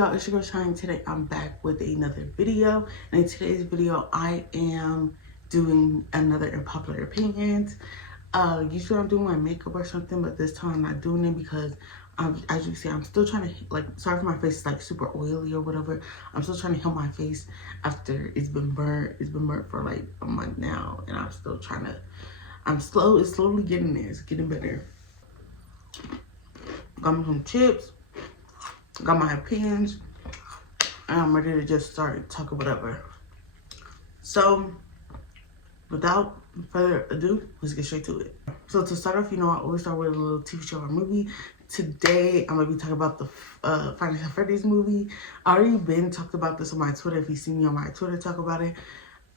y'all, it's your girl Shine. Today I'm back with another video. And in today's video, I am doing another unpopular opinions. Usually I'm doing my makeup or something, but this time I'm not doing it because as you see, I'm still trying to, like, sorry for my face is like super oily or whatever. I'm still trying to heal my face after it's been burnt. It's been burnt for like a month now, and I'm still trying to, it's slowly getting there. It's getting better. Got me some chips, got my opinions, and I'm ready to just start talking whatever. So without further ado, let's get straight to it. So to start off, you know, I always start with a little TV show or movie. Today, I'm gonna be talking about the Five Nights at Freddy's movie. I already been talked about this on my Twitter. If you see me on my Twitter talk about it,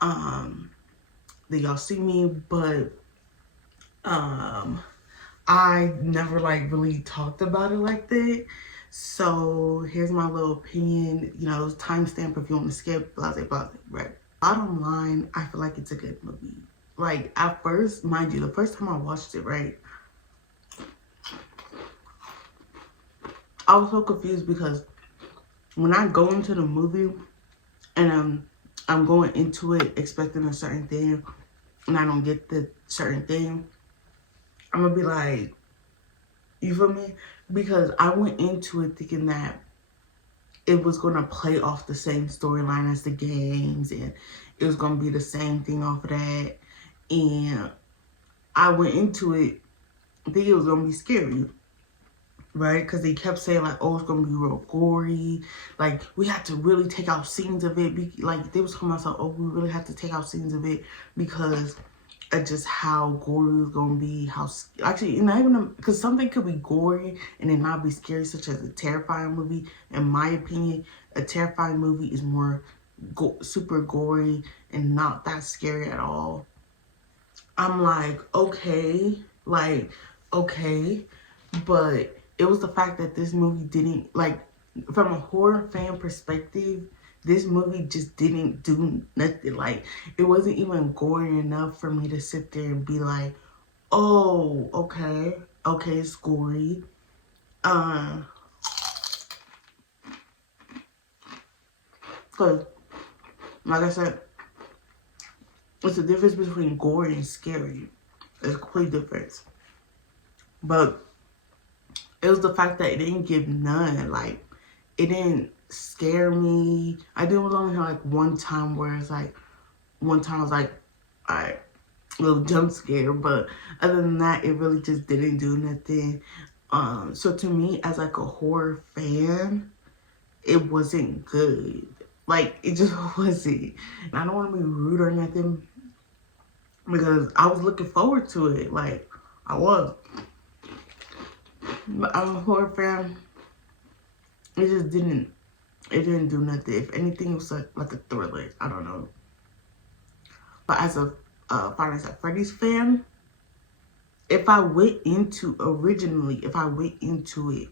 then y'all see me. But I never like really talked about it like that. So here's my little opinion. You know, timestamp if you want to skip. Blah blah blah. Right. Bottom line, I feel like it's a good movie. Like, at first, mind you, the first time I watched it, right, I was so confused because when I go into the movie and I'm going into it expecting a certain thing and I don't get the certain thing, I'm gonna be like, you feel me? Because I went into it thinking that it was gonna play off the same storyline as the games and it was gonna be the same thing off of that. And I went into it thinking it was gonna be scary, right? Because they kept saying like, oh, it's gonna be real gory. Like, we have to really take out scenes of it. Like, they was talking about, so, oh, we really have to take out scenes of it because of just how gory it's gonna be. How actually, not even because something could be gory and then not be scary, such as a terrifying movie. In my opinion, a terrifying movie is more super gory and not that scary at all. I'm like, okay, but it was the fact that this movie didn't, like, from a horror fan perspective, this movie just didn't do nothing. Like, it wasn't even gory enough for me to sit there and be like, oh, okay, it's gory. Because, like I said, it's the difference between gory and scary. It's a complete difference. But it was the fact that it didn't give none. Like, it didn't scare me. I did only have like one time where it's like, one time I was like, alright, a little jump scare. But other than that, it really just didn't do nothing. So to me, as like a horror fan, it wasn't good. Like, it just wasn't. And I don't want to be rude or nothing, because I was looking forward to it. Like, I was. But I'm a horror fan. It just didn't do nothing. If anything, it was like a thriller. I don't know. But as a Five Nights at Freddy's fan, if I went into it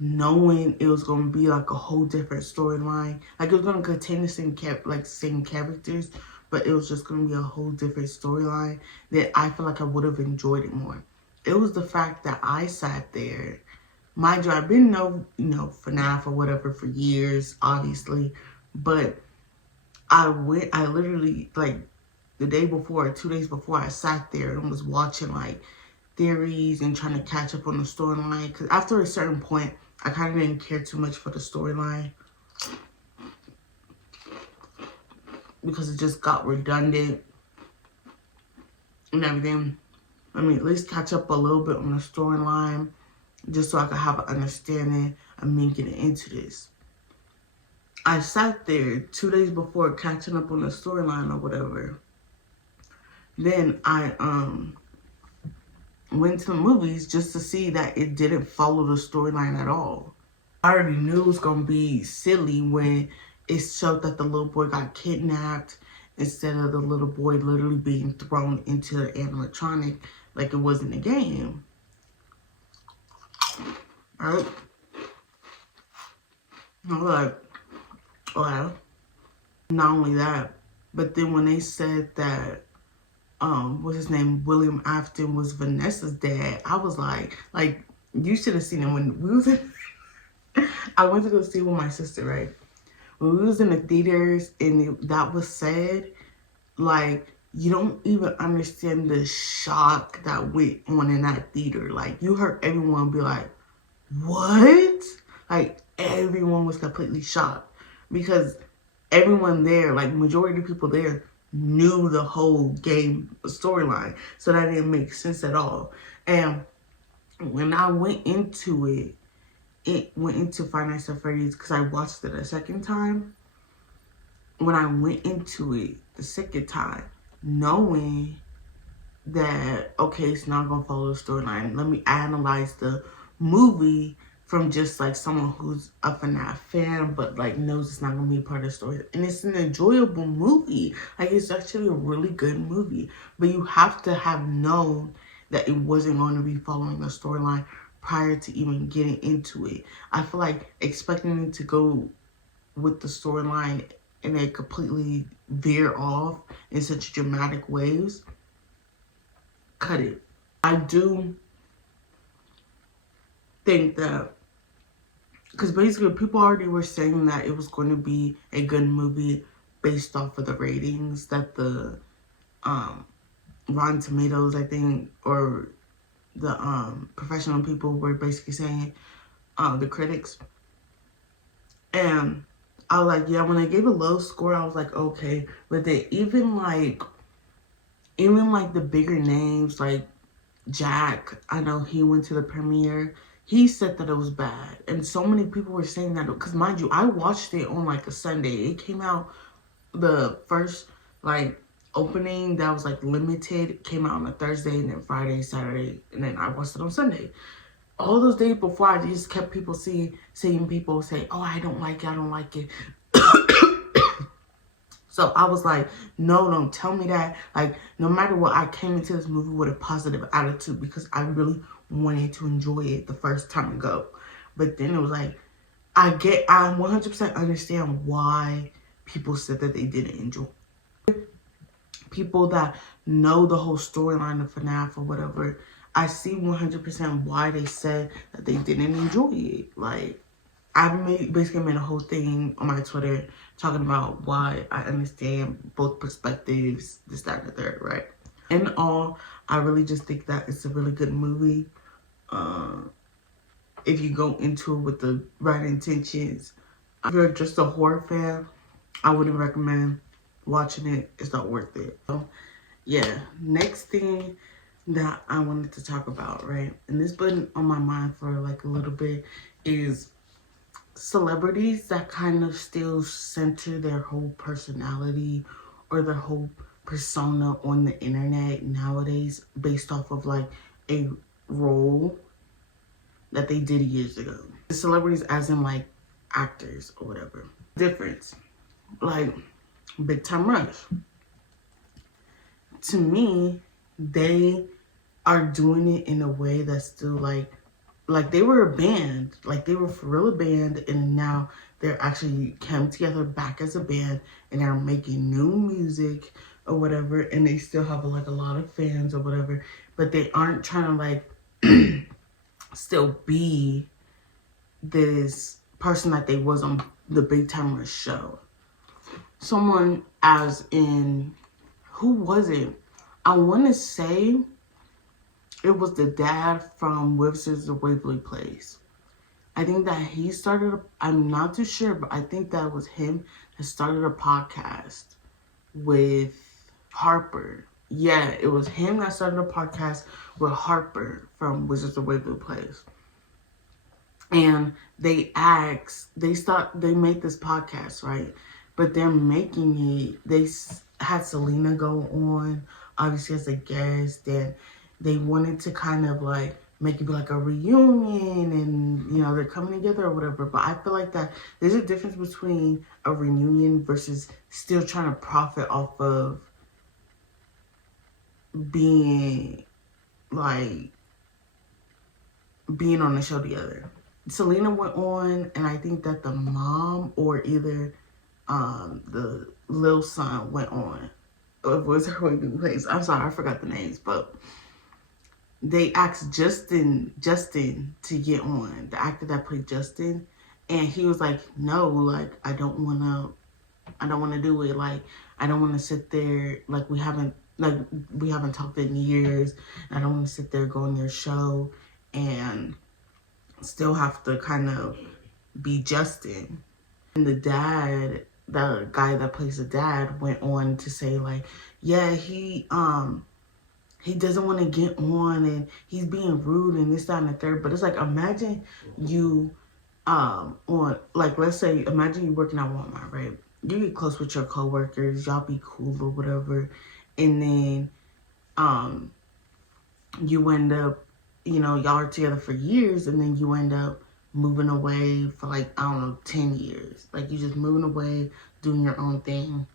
knowing it was gonna be like a whole different storyline, like it was gonna contain the same same characters, but it was just gonna be a whole different storyline, then I feel like I would have enjoyed it more. It was the fact that I sat there. Mind you, I've been know FNAF or whatever for years, obviously, but I literally, like, the day before, 2 days before, I sat there and was watching like theories and trying to catch up on the storyline. Because after a certain point, I kind of didn't care too much for the storyline because it just got redundant and everything. I mean, at least catch up a little bit on the storyline, just so I could have an understanding of me getting into this. I sat there 2 days before catching up on the storyline or whatever. Then I went to the movies just to see that it didn't follow the storyline at all. I already knew it was gonna be silly when it showed that the little boy got kidnapped instead of the little boy literally being thrown into the animatronic like it was in the game. Alright? I was like, well, not only that, but then when they said that what's his name, William Afton was Vanessa's dad, I was like, you should have seen it when we was in I went to go see with my sister, right? When we was in the theaters and that was said, like, you don't even understand the shock that went on in that theater. Like, you heard everyone be like, what? Like, everyone was completely shocked because everyone there, like, majority of people there knew the whole game storyline. So that didn't make sense at all. And when I went into it, it went into Five Nights at Freddy's because I watched it a second time. When I went into it the second time, knowing that, okay, it's not going to follow the storyline. Let me analyze the movie from just like someone who's a FNAF fan, but like knows it's not going to be part of the story. And it's an enjoyable movie. Like, it's actually a really good movie. But you have to have known that it wasn't going to be following the storyline prior to even getting into it. I feel like expecting it to go with the storyline and they completely veer off in such dramatic ways, cut it. I do think that, because basically people already were saying that it was going to be a good movie based off of the ratings that the Rotten Tomatoes, I think, or the professional people were basically saying, the critics. And I was like, yeah, when I gave a low score, I was like, okay. But then even like the bigger names, like Jack, I know he went to the premiere. He said that it was bad. And so many people were saying that, because mind you, I watched it on like a Sunday. It came out, the first like opening that was like limited came out on a Thursday, and then Friday, Saturday, and then I watched it on Sunday. All those days before, I just kept people seeing people say, oh, I don't like it, I don't like it. So I was like, no, don't tell me that. Like, no matter what, I came into this movie with a positive attitude because I really wanted to enjoy it the first time ago. But then it was like, I 100% understand why people said that they didn't enjoy it. People that know the whole storyline of FNAF or whatever, I see 100% why they said that they didn't enjoy it. Like, I basically made a whole thing on my Twitter talking about why I understand both perspectives, this, that, and the third, right? In all, I really just think that it's a really good movie. If you go into it with the right intentions. If you're just a horror fan, I wouldn't recommend watching it. It's not worth it. So, yeah, next thing that I wanted to talk about, right? And this been on my mind for like a little bit, is celebrities that kind of still center their whole personality or their whole persona on the internet nowadays based off of like a role that they did years ago. The celebrities as in like actors or whatever. Difference. Like Big Time Rush. To me, they are doing it in a way that's still like they were a band, like they were for real a band, and now they're actually came together back as a band and they're making new music or whatever, and they still have like a lot of fans or whatever, but they aren't trying to like still be this person that they was on the Big Time Rush show. Someone as in, who was it? I want to say it was the dad from Wizards of Waverly Place. I think that he started, I'm not too sure, but I think that was him that started a podcast with Harper. Yeah, it was him that started a podcast with Harper from Wizards of Waverly Place. And they made this podcast, right? But they're making it, they had Selena go on, obviously as a guest, and they wanted to kind of like make it be like a reunion and, you know, they're coming together or whatever. But I feel like that there's a difference between a reunion versus still trying to profit off of being on the show together. Selena went on, and I think that the mom or either the little son went on. It was her Waverly Place. I'm sorry, I forgot the names, but they asked Justin to get on, the actor that played Justin, And he was like, no, like, I don't want to do it. Like, I don't want to sit there, like, we haven't talked in years. I don't want to sit there, go on your show, and still have to kind of be Justin. And the dad, the guy that plays the dad, went on to say, like, yeah, he doesn't want to get on, and he's being rude and this, that, and the third. But it's like, imagine you on, like, let's say, imagine you working at Walmart, right? You get close with your coworkers, y'all be cool or whatever, and then you end up, you know, y'all are together for years, and then you end up moving away for, like, I don't know, 10 years. Like, you just moving away, doing your own thing.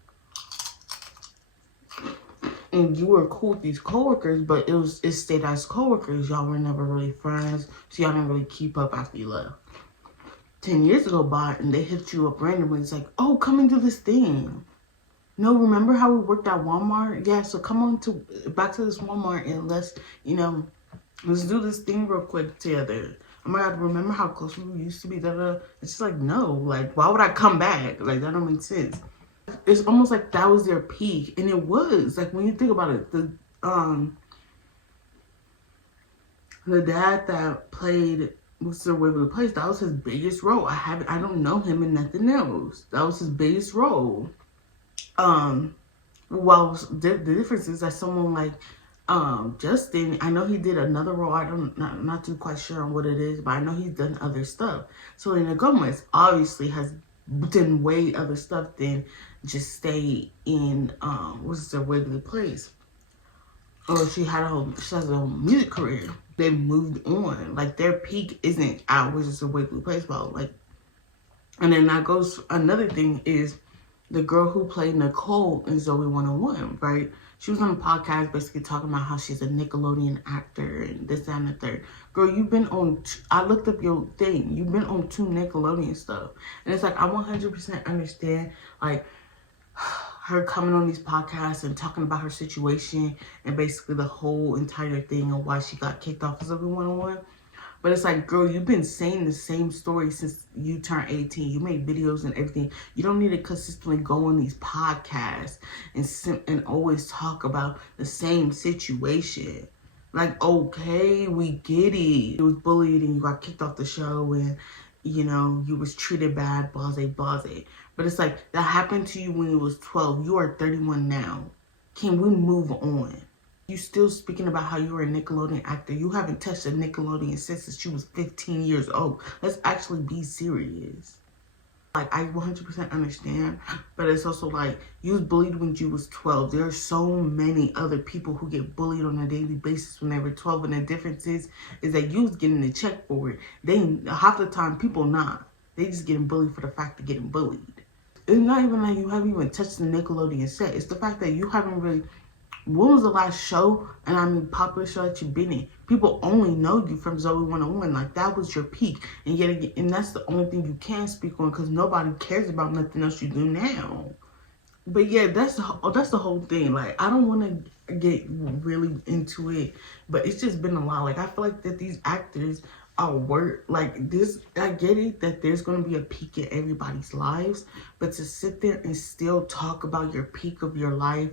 And you were cool with these coworkers, but it stayed as coworkers. Y'all were never really friends, so y'all didn't really keep up after you left. 10 years ago by, and they hit you up randomly. It's like, oh, come and do this thing. No, remember how we worked at Walmart? Yeah, so come on back to this Walmart, and let's do this thing real quick together. Oh my God, remember how close we used to be? It's just like, no, like, why would I come back? Like, that don't make sense. It's almost like that was their peak, and it was. Like, when you think about it, the dad that played Mr. Waverly Place, that was his biggest role. I don't know him in nothing else. That was his biggest role. Well, the difference is that someone like Justin, I know he did another role. Not too quite sure on what it is, but I know he's done other stuff. Selena Gomez obviously has done way other stuff than just stay in what's the Waverly Place. Or she has a whole music career. They moved on. Like, their peak isn't at Wizards of Waverly Place, like, and then that goes, another thing is the girl who played Nicole in Zoe 101, right? She was on a podcast basically talking about how she's a Nickelodeon actor and this, that, and the third. Girl, you've been on, I looked up your thing. You've been on 2 Nickelodeon stuff. And it's like, I 100% understand, like, her coming on these podcasts and talking about her situation and basically the whole entire thing and why she got kicked off of Zoe 101. But it's like, girl, you've been saying the same story since you turned 18. You made videos and everything. You don't need to consistently go on these podcasts and always talk about the same situation. Like, okay, we get it. You was bullied and you got kicked off the show, and, you know, you was treated bad, blase, blase. But it's like, that happened to you when you was 12. You are 31 now. Can we move on? You still speaking about how you were a Nickelodeon actor. You haven't touched a Nickelodeon since you was 15 years old. Let's actually be serious. Like, I 100% understand, but it's also like, you was bullied when you was 12. There are so many other people who get bullied on a daily basis when they were 12, and the difference is that you was getting a check for it. Half the time, people not. They just getting bullied for the fact of getting bullied. It's not even like you haven't even touched the Nickelodeon set. It's the fact that you haven't really. When was the last show, and I mean popular show that you've been in? People only know you from Zoe 101. Like, that was your peak. And yet again, and that's the only thing you can speak on, because nobody cares about nothing else you do now. But yeah, that's the whole thing. Like, I don't want to get really into it, but it's just been a lot. Like, I feel like that these actors are like this. I get it that there's going to be a peak in everybody's lives, but to sit there and still talk about your peak of your life,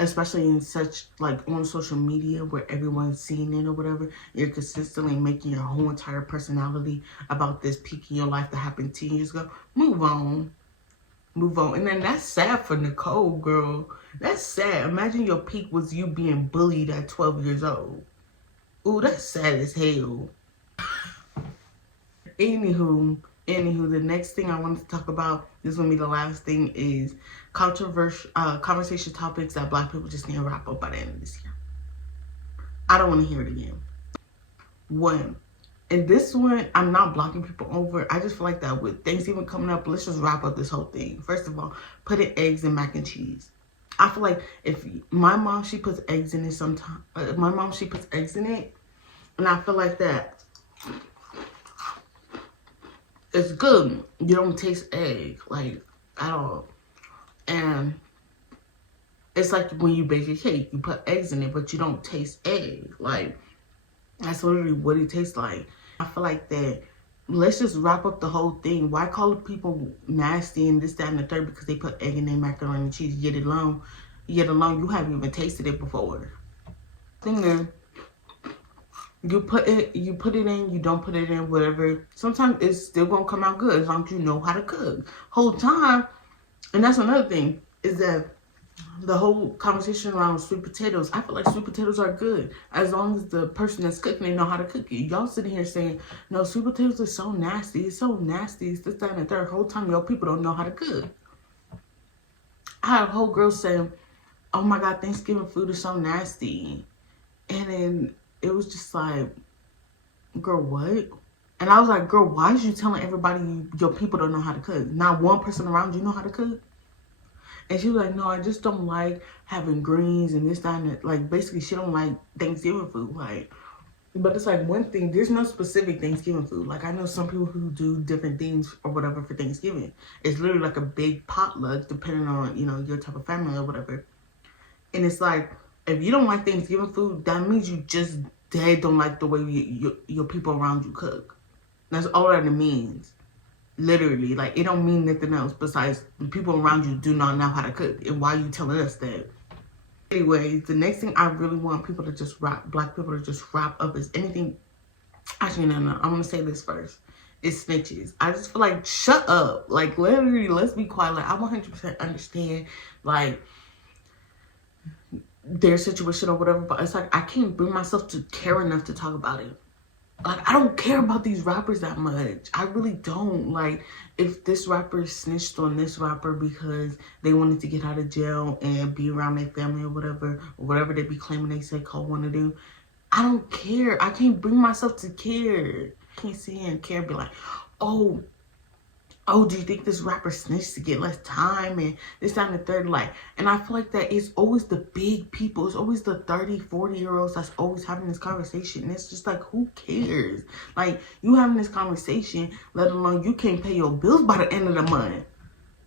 especially in such, like, on social media where everyone's seeing it or whatever, you're consistently making your whole entire personality about this peak in your life that happened 10 years ago. Move on. And then that's sad for Nicole, girl. That's sad. Imagine your peak was you being bullied at 12 years old. Ooh, that's sad as hell. Anywho, the next thing I wanted to talk about, this will be the last thing, is controversial conversation topics that Black people just need to wrap up by the end of this year. I don't want to hear it again. One, and this one, I'm not blocking people over. I just feel like that with Thanksgiving coming up, let's just wrap up this whole thing. First of all, putting eggs in mac and cheese. I feel like if my mom, she puts eggs in it sometimes. My mom, she puts eggs in it, and I feel like that it's good. You don't taste egg, like, at all. And it's like when you bake a cake, you put eggs in it, but you don't taste egg. Like, that's literally what it tastes like. I feel like that let's just wrap up the whole thing. Why call people nasty and this, that, and the third because they put egg in their macaroni and cheese? Yet alone, you haven't even tasted it before. Thing is, you put it in, you don't put it in, whatever. Sometimes it's still gonna come out good as long as you know how to cook. Whole time, and that's another thing, is that the whole conversation around sweet potatoes, I feel like sweet potatoes are good as long as the person that's cooking, they know how to cook it. Y'all sitting here saying, no, sweet potatoes are so nasty, it's so nasty, it's this, that, and the third. Whole time, y'all people don't know how to cook. I had a whole girl saying, oh my God, Thanksgiving food is so nasty. And then it was just like, girl, what? And I was like, girl, why is you telling everybody your people don't know how to cook? Not one person around you know how to cook? And she was like, no, I just don't like having greens and this, that, and that. Like, basically, she don't like Thanksgiving food. Like, but it's like one thing, there's no specific Thanksgiving food. Like, I know some people who do different things or whatever for Thanksgiving. It's literally like a big potluck, depending on, you know, your type of family or whatever. And it's like, if you don't like Thanksgiving food, that means you just dead don't like the way your people around you cook. That's all that it means. Literally, like, it don't mean nothing else besides the people around you do not know how to cook. And why are you telling us that? Anyways, the next thing I really want people to just black people to just wrap up is anything. Actually, no, I'm gonna say this first. It's snitches. I just feel like, shut up. Like, literally, let's be quiet. Like, I 100% understand, like, their situation or whatever, but it's like, I can't bring myself to care enough to talk about it. Like, I don't care about these rappers that much. I really don't. Like, if this rapper snitched on this rapper because they wanted to get out of jail and be around their family or whatever they be claiming they say Cole want to do, I don't care. I can't bring myself to care. I can't sit here and care and be like, oh, do you think this rapper snitched to get less time and this, that, and the third? Like, and I feel like that it's always the big people. It's always the 30, 40-year-olds that's always having this conversation. And it's just like, who cares? Like, you having this conversation, let alone you can't pay your bills by the end of the month.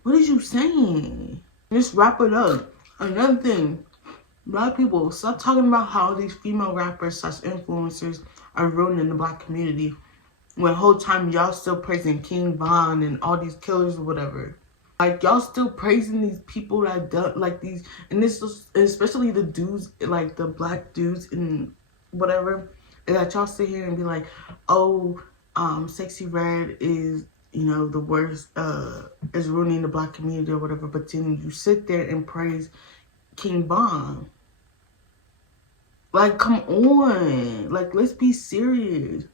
What is you saying? Just wrap it up. Another thing, black people, stop talking about how these female rappers slash influencers are ruining the black community. When whole time y'all still praising King Von and all these killers or whatever. Like, y'all still praising these people that do, like these, and this is especially the dudes, like the black dudes and whatever, and that y'all sit here and be like, oh, Sexy Red is, you know, the worst, is ruining the black community or whatever, but then you sit there and praise King Von. Like, come on. Like, let's be serious.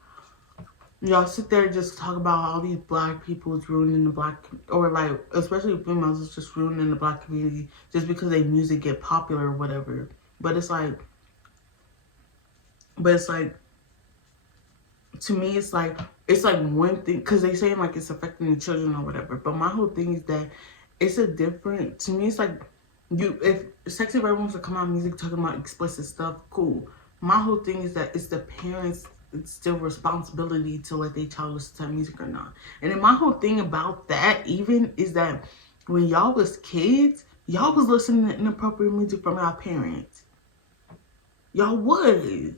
Y'all sit there and just talk about all these black people is ruining the black, or like, especially females, it's just ruining the black community just because their music get popular or whatever. But it's like, to me, it's like one thing, because they saying like it's affecting the children or whatever. But my whole thing is that it's a different, to me, it's like, if Sexy Red wants to come out music talking about explicit stuff, cool. My whole thing is that it's the parents' it's still responsibility to let their child listen to music or not. And then my whole thing about that even is that when y'all was kids, y'all was listening to inappropriate music from our parents. Y'all was.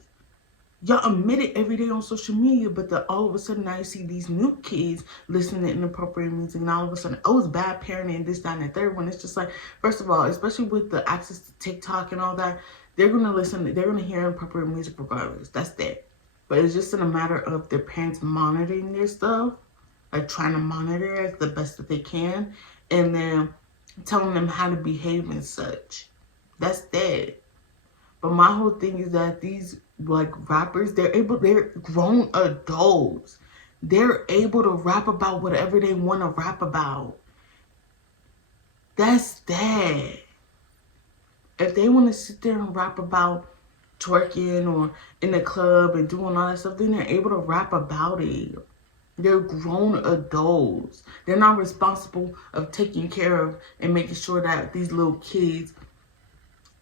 Y'all admit it every day on social media, but then all of a sudden now you see these new kids listening to inappropriate music, and all of a sudden, oh, it's bad parenting, this, that, and the third one. It's just like, first of all, especially with the access to TikTok and all that, they're going to hear inappropriate music regardless. That's that. But it's just in a matter of their parents monitoring their stuff, like trying to monitor it the best that they can, and then telling them how to behave and such. That's that. But my whole thing is that these like rappers, they're grown adults. They're able to rap about whatever they want to rap about. That's that. If they want to sit there and rap about twerking or in the club and doing all that stuff, then they're able to rap about it. They're grown adults. They're not responsible of taking care of and making sure that these little kids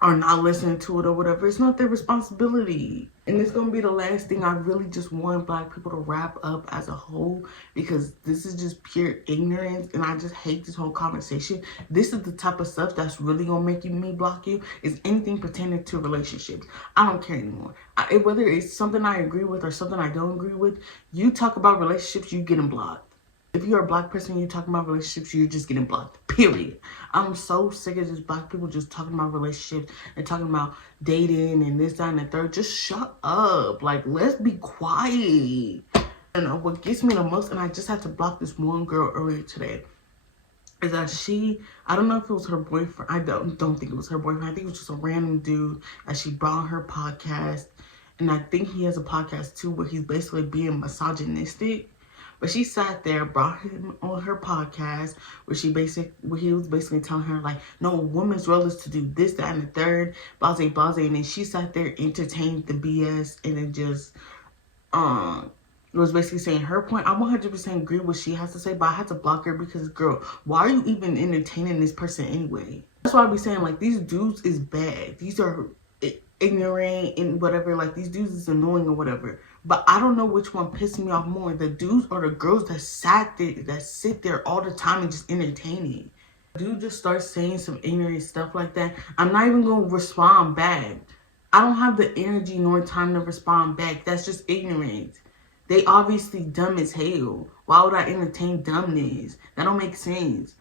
are not listening to it or whatever. It's not their responsibility. And this gonna be the last thing. I really just want black people to wrap up as a whole, because this is just pure ignorance and I just hate this whole conversation. This is the type of stuff that's really gonna make me block you, is anything pertaining to relationships. I don't care anymore. Whether it's something I agree with or something I don't agree with, you talk about relationships, you getting blocked. If you're a black person, you're talking about relationships, you're just getting blocked. Period. I'm so sick of just black people just talking about relationships and talking about dating and this, that, and the third. Just shut up. Like, let's be quiet. And what gets me the most, and I just had to block this one girl earlier today, is that I don't know if it was her boyfriend. I don't think it was her boyfriend. I think it was just a random dude that she brought on her podcast. And I think he has a podcast too where he's basically being misogynistic. But she sat there, brought him on her podcast, where he was basically telling her, like, no, a woman's role is to do this, that, and the third, blase, blase. And then she sat there, entertained the BS, and then just, it was basically saying her point. I 100% agree with what she has to say, but I had to block her because, girl, why are you even entertaining this person anyway? That's why I be saying, like, these dudes is bad. These are ignorant and whatever. Like, these dudes is annoying or whatever. But I don't know which one pissed me off more, the dudes or the girls that sit there all the time and just entertaining. Dude just starts saying some ignorant stuff like that, I'm not even going to respond back. I don't have the energy nor time to respond back. That's just ignorant. They obviously dumb as hell. Why would I entertain dumbness? That don't make sense.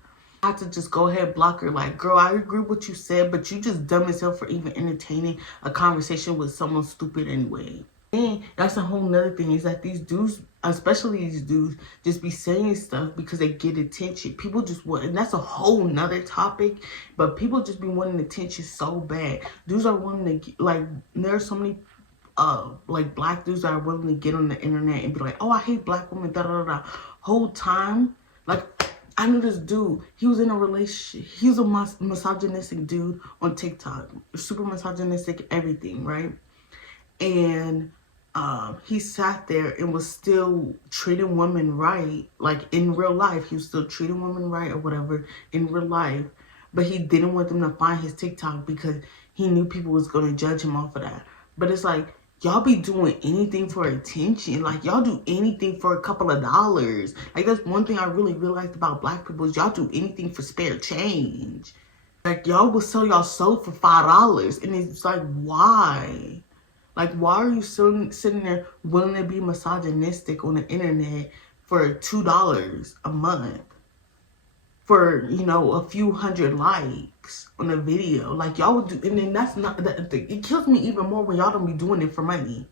I had to just go ahead and block her. Like, girl, I agree with what you said, but you just dumb as hell for even entertaining a conversation with someone stupid anyway. And that's a whole nother thing, is that these dudes, especially these dudes, just be saying stuff because they get attention. People just want, and that's a whole nother topic, but people just be wanting attention so bad. Dudes are wanting to, like, there are so many like black dudes that are willing to get on the internet and be like, oh, I hate black women, da da da. Whole time, like, I knew this dude. He was in a relationship. He was a misogynistic dude on TikTok, super misogynistic, everything, right? And he sat there and was still treating women right, like in real life. He was still treating women right or whatever in real life, but he didn't want them to find his TikTok because he knew people was going to judge him off of that. But it's like, y'all be doing anything for attention. Like, y'all do anything for a couple of dollars. Like, that's one thing I really realized about black people, is y'all do anything for spare change. Like, y'all will sell y'all soul for $5. And it's like, why? Like, why are you sitting there willing to be misogynistic on the internet for $2 a month? For, you know, a few hundred likes on a video. Like, y'all would do, and then that's not, it kills me even more when y'all don't be doing it for money.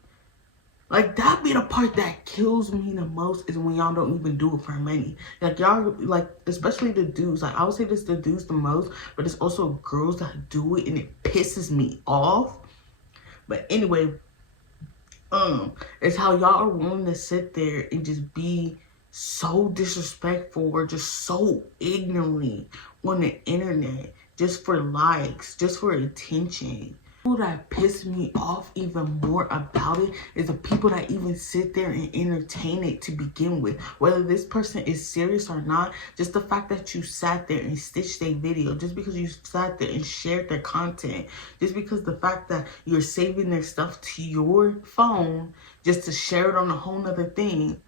Like, that be the part that kills me the most, is when y'all don't even do it for money. Like, y'all, like, especially the dudes. Like, I would say this the dudes the most, but it's also girls that do it, and it pisses me off. But anyway, it's how y'all are willing to sit there and just be so disrespectful or just so ignorant on the internet, just for likes, just for attention. What that piss me off even more about it is the people that even sit there and entertain it to begin with. Whether this person is serious or not, just the fact that you sat there and stitched a video, just because you sat there and shared their content, just because the fact that you're saving their stuff to your phone just to share it on a whole nother thing.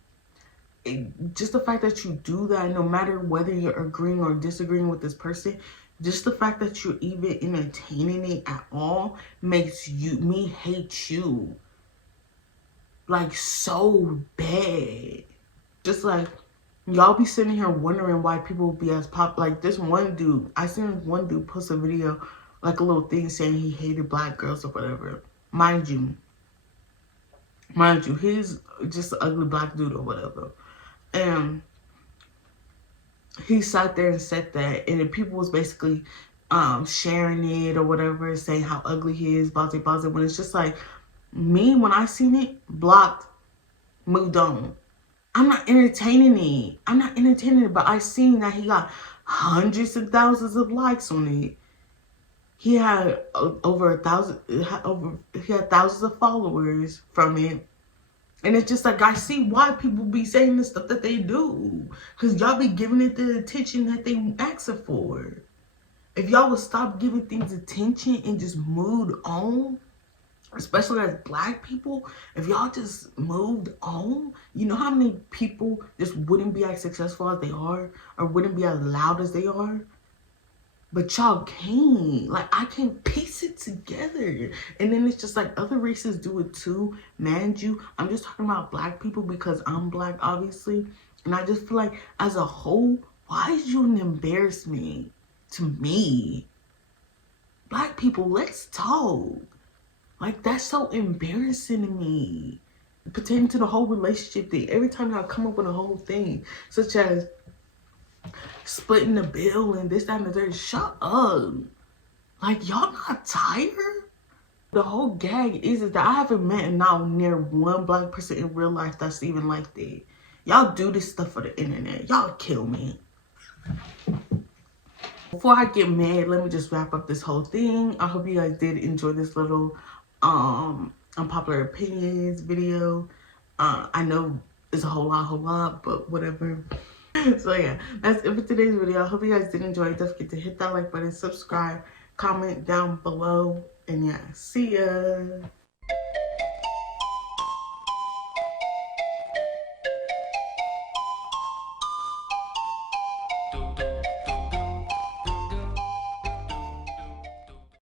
Just the fact that you do that, no matter whether you're agreeing or disagreeing with this person, just the fact that you're even entertaining it at all makes me hate you. Like, so bad. Just like, y'all be sitting here wondering why people be as pop. Like, this one dude, I seen one dude post a video, like a little thing saying he hated black girls or whatever. Mind you, he's just an ugly black dude or whatever. And he sat there and said that, and then people was basically sharing it or whatever, saying how ugly he is, blah, blah, blah. When it's just like, me, when I seen it, blocked, moved on. I'm not entertaining it. I'm not entertaining it, but I seen that he got hundreds of thousands of likes on it. He had over 1,000, he had thousands of followers from it. And it's just like, I see why people be saying the stuff that they do. Because y'all be giving it the attention that they asking for. If y'all would stop giving things attention and just move on, especially as black people, if y'all just moved on, you know how many people just wouldn't be as successful as they are or wouldn't be as loud as they are? But y'all can't. Like, I can't piece it together. And then it's just like other races do it too. Mind you, I'm just talking about black people because I'm black, obviously. And I just feel like as a whole, why is you an embarrassment to me? Black people, let's talk. Like, that's so embarrassing to me. Pertaining to the whole relationship thing. Every time y'all come up with a whole thing, such as splitting the bill and this, that, and the third. Shut up. Like, y'all not tired? The whole gag is that I haven't met not near one black person in real life that's even like that. Y'all do this stuff for the internet. Y'all kill me. Before I get mad, let me just wrap up this whole thing. I hope you guys did enjoy this little unpopular opinions video. I know it's a whole lot, but whatever. So yeah, that's it for today's video. I hope you guys did enjoy it. Don't forget to hit that like button, subscribe, comment down below, and yeah, see ya.